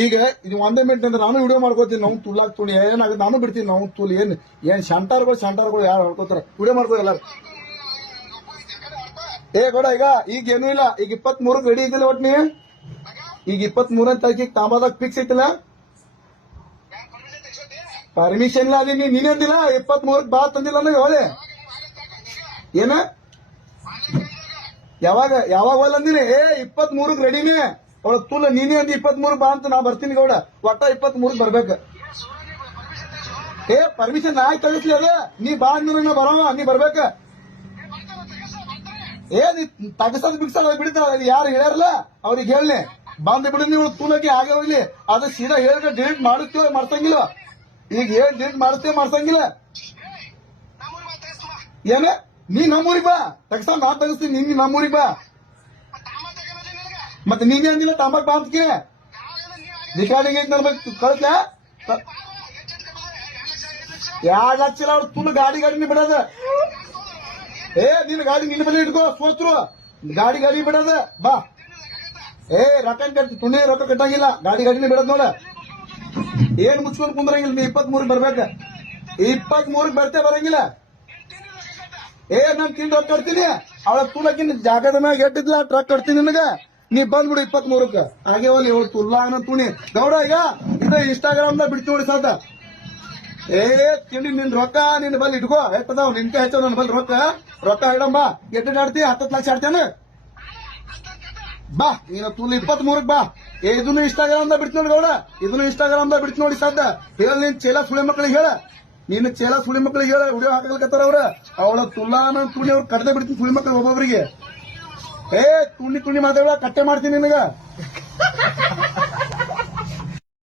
ಈಗ ಇದು ಒಂದೇ ಮಿನಿಟ್ ಅಂದ್ರೆ ನಾನು ವಿಡಿಯೋ ಮಾಡ್ಕೋತೀನಿ, ನಾವು ತುಳ್ಳಾಕ್ ತುಳಿ ಏನಾಗುತ್ತೆ ನಾನು ಬಿಡ್ತೀನಿ, ನಾವು ತುಳಿ ಏನು, ಏನ್ ಶಂಟಾರ್ಗಳು ಶಂಟಾರ್ಗಳು ಯಾರು ಹೊಡ್ಕೋತಾರ ವಿಡಿಯೋ ಮಾಡ್ಕೋ ಎಲ್ಲಾರು. ಏ, ಕೊಡ, ಈಗ ಈಗ ಏನೂ ಇಲ್ಲ, ಈಗ ಇಪ್ಪತ್ತ್ ಮೂರಕ್ಕೆ ರೆಡಿ ಇದ್ದಿಲ್ಲ ಒಟ್ ನೀ ಈಗ ಇಪ್ಪತ್ತ್ ಮೂರನೇ ತಾರೀಕಿಗೆ ತಾಂಬಾದಾಗ ಫಿಕ್ಸ್ ಐತಿಲ್ಲ? ಪರ್ಮಿಷನ್ ಇಲ್ಲ ಅದೇ ನೀನ್ ಅಂದಿಲ್ಲ ಮೂರಕ್ಕೆ ಬಾ ತಂದಿಲ್ಲ ಅನ್ನೋ ಹೋದೆ ಏನ? ಯಾವಾಗ ಯಾವಾಗ ಹೋಲ್ ಅಂದಿನಿ? ಏ ಇಪ್ಪತ್ತ್ ಮೂರಕ್ಕೆ ರೆಡಿನೇ ಅವಳ ತುಲ ನೀನೇ ಒಂದು ಇಪ್ಪತ್ ಮೂರು ಬಾ ಅಂತ ನಾ ಬರ್ತೀನಿ ಗೌಡ. ಒಟ್ಟ ಇಪ್ಪತ್ ಮೂರ್ ಬರ್ಬೇಕ. ಏ ಪರ್ಮಿಷನ್ ನಾ ಕಳಿಸ್ಲಿ ಅದ. ನೀ ಬಾ ಅಂದ್ರೆ ನಾ ಬರವ ನೀ ಬರ್ಬೇಕ. ಏ, ನೀ ತಗಸದ್ ಬಿಡ್ಸಲ್ಲ ಬಿಡ್ತಾರ ಯಾರು ಹೇಳ್ಯಾರಲ್ಲ? ಅವ್ರಿಗೆ ಹೇಳಿ ಬಂದ್ ಬಿಡು ನೀವು, ತುಲಕ್ಕೆ ಆಗೇ ಹೋಗ್ಲಿ. ಅದ ಸೀದಾ ಹೇಳಿದ್ರೆ ಡಿಲೀಟ್ ಮಾಡುತ್ತೇವೆ ಮಾಡ್ಸಂಗಿಲ್ಲ ಈಗ ಹೇಳಿ ಡಿಲೀಟ್ ಮಾಡುತ್ತೇವೆ ಮಾಡ್ಸಂಗಿಲ್ಲ? ಏನ? ನೀ ನಮ್ಮೂರಿಗೆ ಬಾ. ತಗಸ, ನಾ ತಗಸ್ತೀನಿ ನಿಮ್ಗೆ ನಮ್ಮೂರಿಗೆ ಬಾ. ಮತ್ತೆ ನೀನೇ ಅಂದಿಲ್ಲ ತಾಂಬಾಕ್ ಬಾ ಅಂತೀರ ರಿಕಾರ್ಡಿಂಗ್ ಐತಿ ನನ್ಬೇಕು ಕಳಿಸ್ಲ ಎರಡ್ ಲಕ್ಷ ಅವ್ರು ತುಳು ಗಾಡಿ ಗಾಡಿನೇ ಬಿಡೋದ. ಏ ನಿನ್ನ ಗಾಡಿ ನಿನ್ನ ಮೇಲೆ ಇಟ್ಕೋ, ಸೋತ್ರು. ಗಾಡಿ ಗಾಡಿ ಬಿಡದ. ಬಾ. ಏ, ರೊಕ್ಕ ಕಟ್ಟಿ ತುಣಿ ರೊಕ್ಕ ಕಟ್ಟಂಗಿಲ್ಲ. ಗಾಡಿ ಗಾಡಿನೇ ಬಿಡೋದ್ ನೋಡ. ಏನ್ ಮುಚ್ಕೊಂಡು ಕುಂದ್ರಂಗಿಲ್ಲ, ನೀ ಇಪ್ಪತ್ ಮೂರಕ್ಕೆ ಬರ್ಬೇಕ. ಇಪ್ಪತ್ ಬರ್ತೆ ಬರಂಗಿಲ್ಲ. ಏ, ನಾನ್ ತಿಂದು ರೊಕ್ಕ ಕಟ್ತೀನಿ. ಅವಳ ತುಳಕಿನ ಜಾಗದ ಮ್ಯಾಗ ಎಟ್ಟಿದ್ಲ ಟ್ರಕ್ ಕಟ್ತೀನಿ ನಿನಗ. ನೀ ಬಂದ್ಬಿಡು ಇಪ್ಪತ್ ಮೂರಕ್ಕೆ ಹಾಗೆ ಒಂದು ಇವಳು ತುಲ್ಲ ತುಣಿ. ಗೌಡ, ಈಗ ಇದು ಇನ್ಸ್ಟಾಗ್ರಾಮ್ ದಾಗ ಬಿಡ್ತಿ ನೋಡಿ ಸಾತ ಏ, ತಿಂಡಿ ನಿನ್ ರೊಕ್ಕ, ನಿನ್ ಬಲ್ಲಿ ಇಟ್ಕೋ. ಎಟ್ಟದಾವ್ ನಿನ್ಕ ಹೆಚ್ಚ ನನ್ ಬಲ್ಲಿ ರೊಕ್ಕ. ರೊಕ್ಕ ಹಿಡಂಬ ಎಟ್ಟು ಆಡ್ತಿ ಹತ್ತತ್ತು ಲಕ್ಷ ಆಡ್ತೇನೆ. ಬಾ, ನೀನು ತುಲ್ ಇಪ್ಪತ್ ಮೂರಕ್ ಬಾ. ಏ, ಇದನ್ನು ಇನ್ಸ್ಟಾಗ್ರಾಮ್ ದಾಗ ಬಿಡ್ತಿ ನೋಡಿ ಗೌಡ. ಇದನ್ನು ಇನ್ಸ್ಟಾಗ್ರಾಮ್ ದಾಗ ಬಿಡ್ತಿ ನೋಡಿ ಸಾತ ಹೇಳ, ನಿನ್ ಚೇಲ ಸುಳಿ ಮಕ್ಳಿಗೆ ಹೇಳ. ನಿನ್ನ ಚೇಲ ಸುಳಿ ಮಕ್ಳಿಗೆ ಹೇಳ. ವಿಡಿಯೋ ಹಾಕಲ್ಕತ್ತಾರ ಅವ್ರ. ಅವಳ ತುಲ್ಲಾನ ತುಳಿ ಅವ್ರು ಕಡ್ದೆ ಬಿಡ್ತೀನಿ ಸುಳಿ ಮಕ್ಳಿಗೆ ಒಬ್ಬೊಬ್ರಿಗೆ. ಏ ತುಂಡಿ ತುಂಡಿ ಮಾತಾಡ ಕಟ್ಟೆ ಮಾಡ್ತೀನಿ ನಿನಗ.